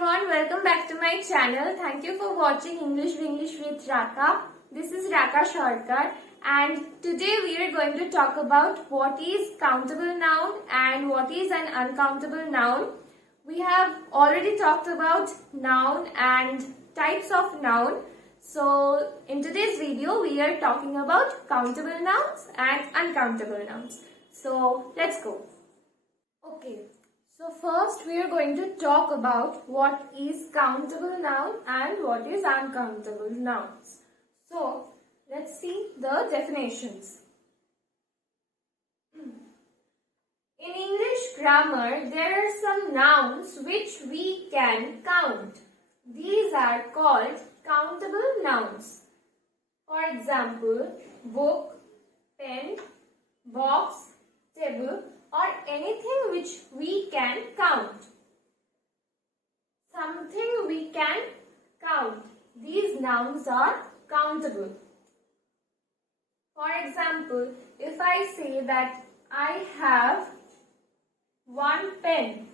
everyone, welcome back to my channel. Thank you for watching English with Raka. This is Raka Sarkar and today we are going to talk about what is countable noun and what is an uncountable noun. We have already talked about noun and types of noun. So in today's video we are talking about countable nouns and uncountable nouns. So let's go. Okay. So first we are going to talk about what is countable noun and what is uncountable nouns. So let's see the definitions. In English grammar, there are some nouns which we can count. These are called countable nouns. For example, book, pen, box, table, or anything which we can count. Something we can count. These nouns are countable. For example, if I say that I have one pen,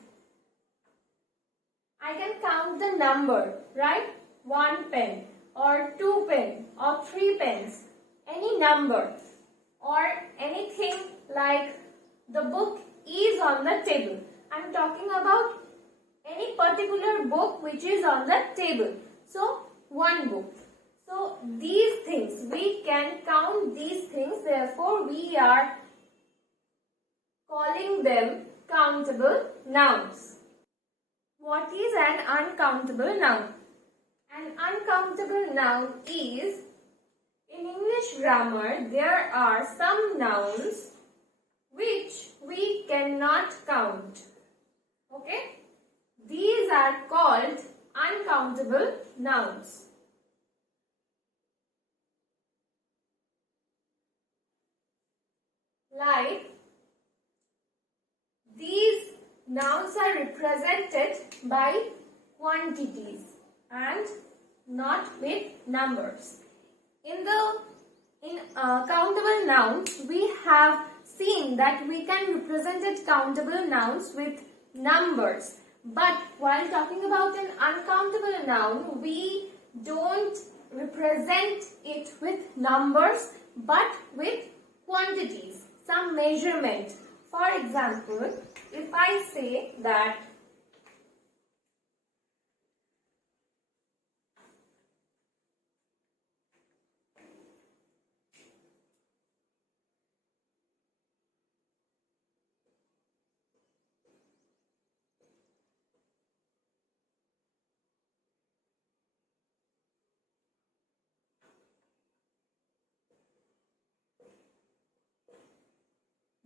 I can count the number, right? One pen or two pen or three pens, any number or anything like the book is on the table. I am talking about any particular book which is on the table. So, one book. So, these things, we can count these things. Therefore, we are calling them countable nouns. What is an uncountable noun? An uncountable noun is, in English grammar, there are some nouns which we cannot count. Okay? These are called uncountable nouns. Like, these nouns are represented by quantities and not with numbers. In countable nouns, we have seen that we can represent countable nouns with numbers. But while talking about an uncountable noun, we don't represent it with numbers but with quantities, some measurement. For example, if I say that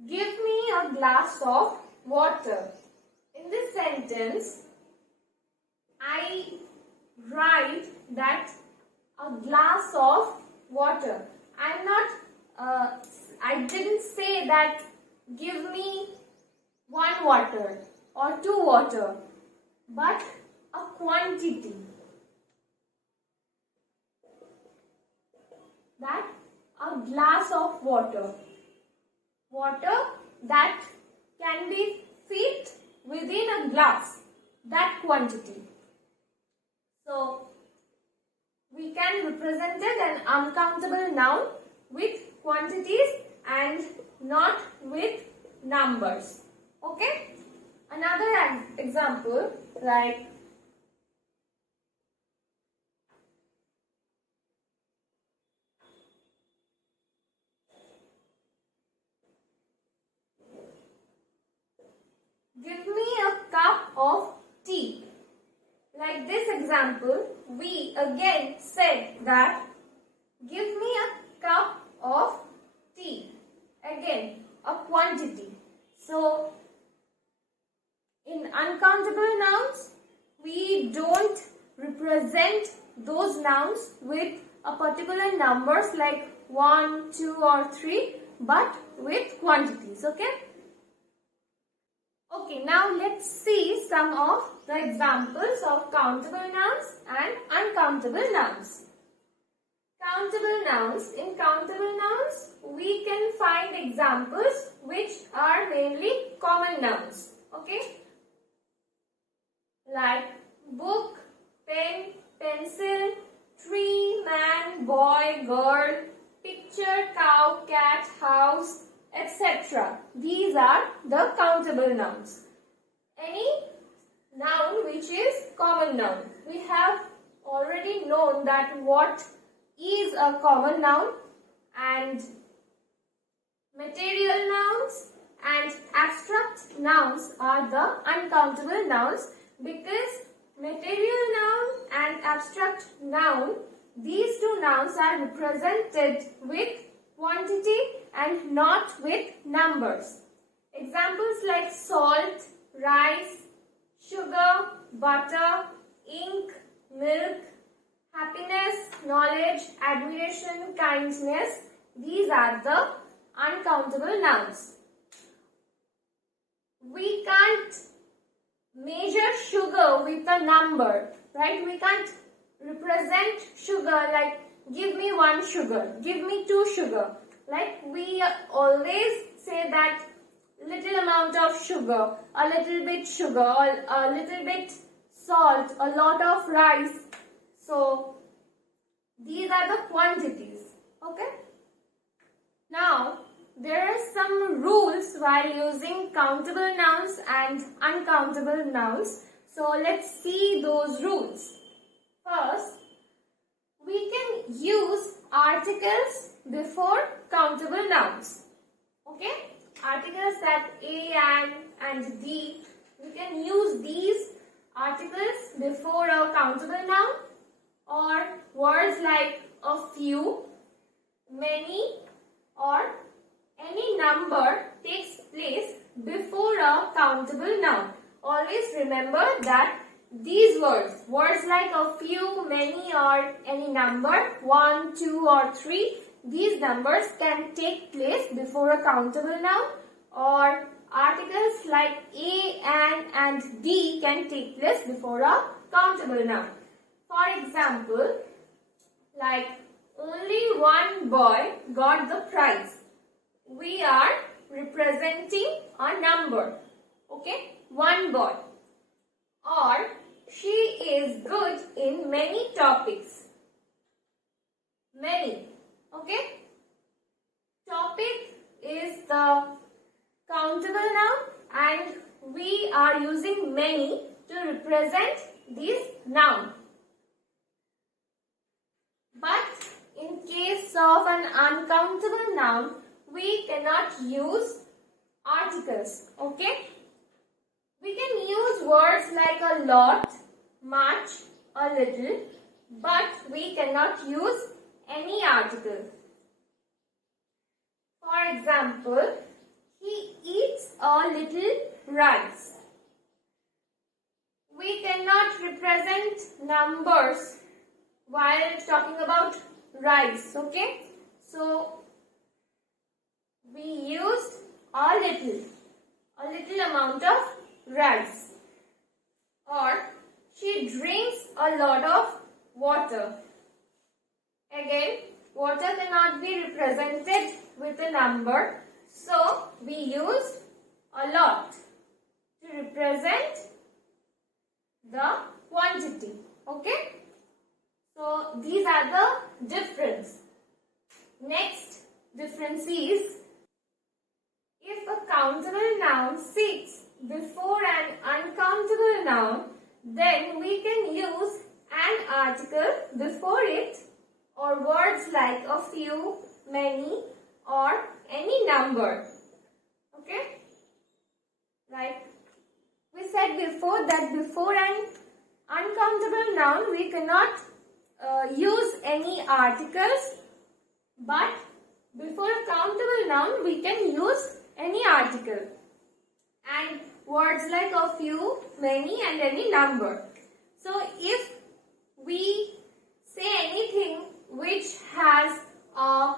give me a glass of water. In this sentence, I write that a glass of water. I didn't say that give me one water or two water, but a quantity. That a glass of water. Water that can be fit within a glass, that quantity. So, we can represent an uncountable noun with quantities and not with numbers. Okay? Another example like give me a cup of tea. Like this example, we again said that give me a cup of tea. Again, a quantity. So, in uncountable nouns, we don't represent those nouns with a particular numbers like 1, 2 or 3, but with quantities. Okay? Okay, now let's see some of the examples of countable nouns and uncountable nouns. Countable nouns. In countable nouns, we can find examples which are mainly common nouns. Okay? Like book, pen, pencil, tree, man, boy, girl, picture, cow, cat, house, etc. These are the countable nouns. Any noun which is common noun. We have already known that what is a common noun, and material nouns and abstract nouns are the uncountable nouns, because material noun and abstract noun, these two nouns are represented with quantity and not with numbers. Examples like salt, rice, sugar, butter, ink, milk, happiness, knowledge, admiration, kindness, these are the uncountable nouns. We can't measure sugar with a number, right? We can't represent sugar like give me 1 sugar, give me 2 sugar. Like we always say that little amount of sugar, a little bit sugar, or a little bit salt, a lot of rice. So these are the quantities. Okay. Now there are some rules while using countable nouns and uncountable nouns. So let's see those rules. First, we can use articles before countable nouns. Okay? Articles like a, and the. We can use these articles before a countable noun, or words like a few, many, or any number takes place before a countable noun. Always remember that these words like a few, many, or any number, 1, 2, or 3, these numbers can take place before a countable noun, or articles like a, and the can take place before a countable noun. For example, like only one boy got the prize. We are representing a number. Okay, one boy. Or she is good in many topics. Many. Okay. Topic is the countable noun, and we are using many to represent this noun. But in case of an uncountable noun, we cannot use articles. Okay. We can use words like a lot, much, a little, but we cannot use any article. For example, he eats a little rice. We cannot represent numbers while talking about rice, okay? So, we used a little amount of rice. Or, she drinks a lot of water. Again, water cannot be represented with a number, so we used a lot to represent the quantity. Okay? So, these are the difference. Next difference is, if a countable noun sits before an uncountable noun, then we can use an article before it, or words like a few, many, or any number. Okay? Like we said before that before an uncountable noun we cannot use any articles, but before a countable noun we can use any article and words like a few, many, and any number. So if we say anything which has a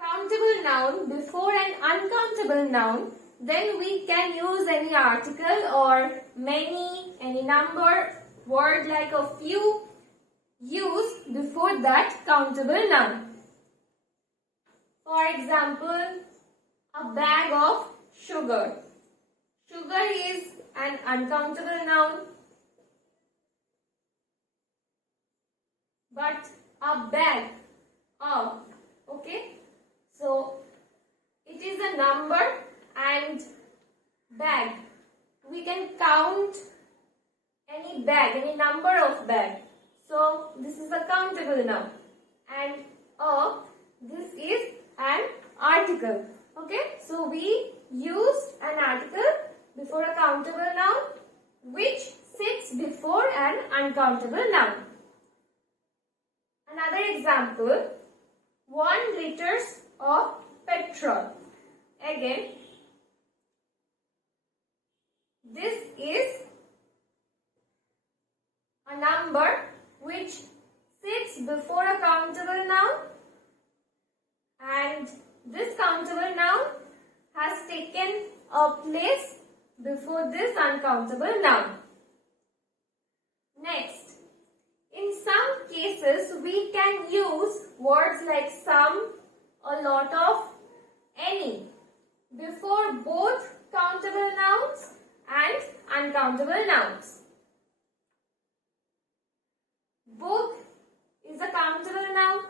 countable noun before an uncountable noun, then we can use any article or many, any number, word like a few used before that countable noun. For example, a bag of sugar. Sugar is an uncountable noun. but a bag. Okay. So it is a number and bag. We can count any bag, any number of bag. So this is a countable noun. And this is an article. Okay. So we used an article before a countable noun which sits before an uncountable noun. Another example, 1 liter of petrol. Again, this is a number which sits before a countable noun, and this countable noun has taken a place before this uncountable noun. Next, in some cases we can use words like some, a lot of, any before both countable nouns and uncountable nouns. Book is a countable noun,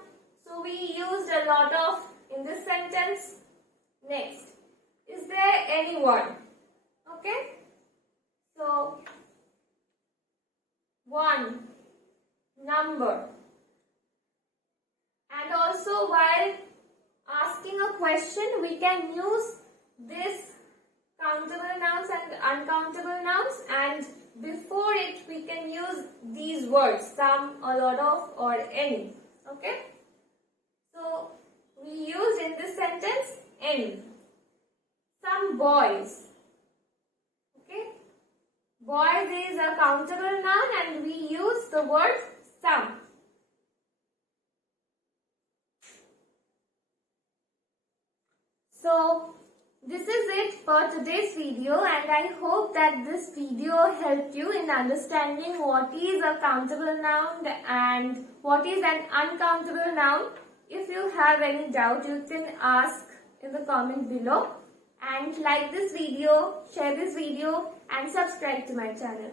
so we used a lot of in this sentence. Next, is there anyone? Okay, so 1, number. And also while asking a question, we can use this countable nouns and uncountable nouns, and before it we can use these words, some, a lot of, or any. Okay, so we used in this sentence any. Some boys. Okay, boys is a countable noun and we use the word some. So this is it for today's video, and I hope that this video helped you in understanding what is a countable noun and what is an uncountable noun. If you have any doubt, you can ask in the comment below, and like this video, share this video and subscribe to my channel.